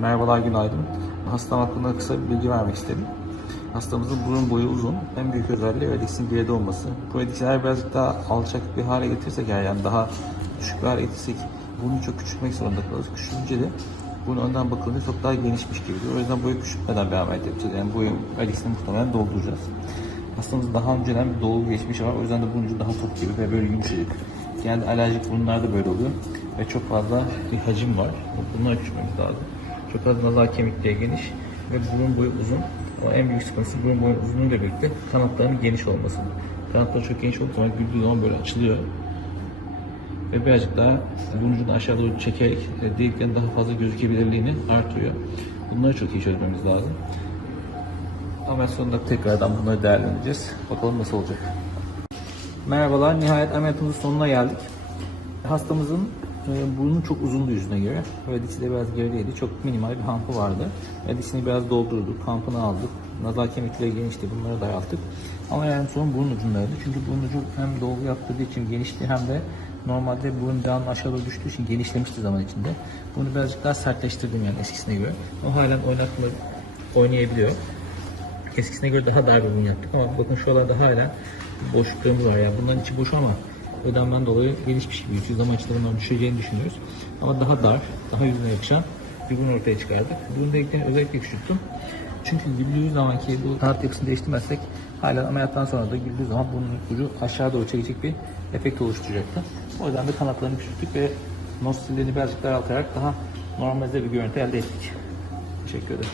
Merhabalar, günaydın. Hastam hakkında kısa bir bilgi vermek istedim. Hastamızın burun boyu uzun. En büyük özelliği Radix'in geride olması. Bu eğer birazcık daha alçak bir hale getirirsek eğer yani daha düşük bir hale getirsek bunu çok küçültmek zorunda kalırız. Küçülünce de bunun önden bakıldığında çok daha genişmiş gibi. O yüzden boyu küçültmeden bir ameliyat yapacağız. Yani boyu Radix'ini muhtemelen dolduracağız. Hastamızın daha önceden bir dolgu geçmişi var. O yüzden de bunun ucu daha top gibi ve böyle yumuşacık. Genelde alerjik burunlarda böyle oluyor. Ve çok fazla bir hacim var. Bunları küçülmemiz lazım. Çok az nazar kemikleri geniş ve burun boyu uzun. Ama en büyük sıkıntısı burun boyu uzunluğuyla birlikte kanatlarının geniş olması. Kanatları çok geniş olduğu zaman güldüğü zaman böyle açılıyor. Ve birazcık daha burun ucunu aşağı doğru çekerek e, deliklerin daha fazla gözükebilirliğini artırıyor. Bunları çok iyi çözmemiz lazım. Ameliyat sonunda tekrardan bunları değerlendireceğiz. Bakalım nasıl olacak. Merhabalar, nihayet ameliyatımızın sonuna geldik. Hastamızın e, burnu çok uzundu yüzüne göre. Ve dişi de biraz gerideydi. Çok minimal bir hampı vardı. Ve dişini biraz doldurduk, hampını aldık. Nazar kemikleri genişti, bunları daralttık. Ama yani son burun ucundaydı. Çünkü burun ucu hem dolgu yaptırdığı için genişti hem de normalde burun devamlı aşağı doğru düştüğü için genişlemişti zaman içinde. Bunu birazcık daha sertleştirdim yani eskisine göre. O halen oynatma oynayabiliyor. Eskisine göre daha dar bir burun yaptık ama bakın şuralarda hala boşluklarımız var. Yani bunların içi boş ama ödemden dolayı gelişmiş gibi. İçinde bunların düşeceğini düşünüyoruz. Ama daha dar, daha yüzüne yakışan bir burun ortaya çıkardık. Burun deliklerini özellikle küçülttüm. Çünkü güldüğü zamanki bu kanat yapısını değiştirmezsek hala ameliyattan sonra da güldüğü zaman burnun ucu aşağı doğru çekecek bir efekt oluşturacaktı. O yüzden de kanatlarını küçülttük ve nostillerini birazcık daraltarak daha normalize bir görüntü elde ettik. Teşekkür ederim.